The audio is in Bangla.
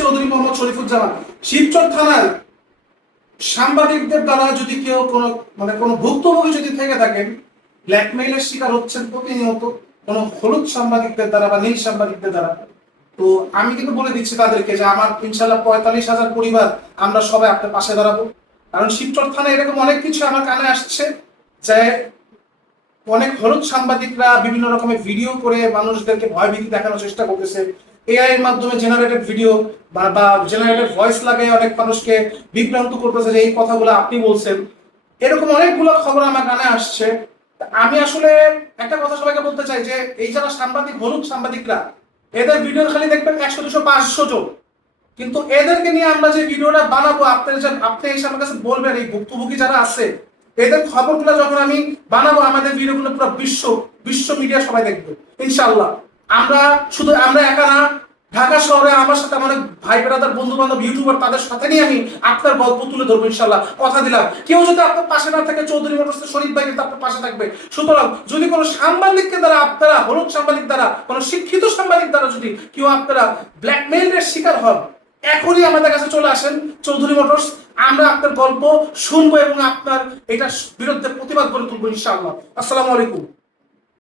চৌধুরী মোহাম্মদ শরীফুজ্জামান, শিবচর থানার সাংবাদিকদের দ্বারা যদি কেউ কোনো মানে কোনো ভুক্তভোগী যদি থেকে থাকেন, ব্ল্যাকমেইলের শিকার হচ্ছেন প্রতিনিয়ত কোনো হলুদ সাংবাদিকদের দ্বারা বা নীল সাংবাদিকদের দ্বারা। তো আমি কিন্তু বলে দিচ্ছি তাদেরকে যে আমার ইনশাল্লাহ পঁয়তাল্লিশ হাজার পরিবার আমরা সবাই আপনার পাশে দাঁড়াবো। কারণ শিবচর থানায় এরকম অনেক কিছু আমার কানে আসছে যে অনেক হলুদ সাংবাদিকরা বিভিন্ন রকমের ভিডিও করে মানুষদেরকে ভয়ভীতি দেখানোর চেষ্টা করতেছে। এআই এর মাধ্যমে জেনারেটেড ভিডিও বা বা জেনারেটেড ভয়েস লাগিয়ে অনেক মানুষকে বিভ্রান্ত করতেছে যে এই কথাগুলো আপনি বলছেন। এরকম অনেকগুলো খবর আমার কানে আসছে। আমি আসলে একটা কথা সবাইকে বলতে চাই যে, এই যারা সাংবাদিক হলুদ সাংবাদিকরা, এদের ভিডিও খালি দেখবেন একশো, দুশো, পাঁচশো জন। কিন্তু এদেরকে নিয়ে আমরা যে ভিডিওটা বানাবো আপনার যে, আপনি এসে আমার কাছে বলবেন, এই ভুক্তভোগী যারা আছে, এদের খবরগুলো যখন আমি বানাবো, আমাদের ভিডিওগুলো পুরো বিশ্ব বিশ্ব মিডিয়া সবাই দেখবে ইনশাল্লাহ আমরা শুধু আমরা একা না, ঢাকা শহরে আমার সাথে আমার ভাই বেড়াদার বন্ধু বান্ধব ইউটিউবার তাদের সাথে নিয়ে আমি আপনার গল্প তুলে ধরবো ইনশাল্লাহ কথা দিলাম। কেউ যদি আপনার পাশে না থাকে, চৌধুরী মোটরস শরীফ ভাই কিন্তু আপনার পাশে থাকবে। সুতরাং যদি কোনো সাংবাদিককে দ্বারা, আপনারা হলুদ সাংবাদিক দ্বারা, কোনো শিক্ষিত সাংবাদিক দ্বারা যদি কেউ আপনারা ব্ল্যাকমেইলের শিকার হন, এখনই আমাদের কাছে চলে আসেন চৌধুরী মোটরস। আমরা আপনার গল্প শুনব এবং আপনার এটার বিরুদ্ধে প্রতিবাদ করে তুলবো ইনশাআল্লাহ। আসসালামু আলাইকুম।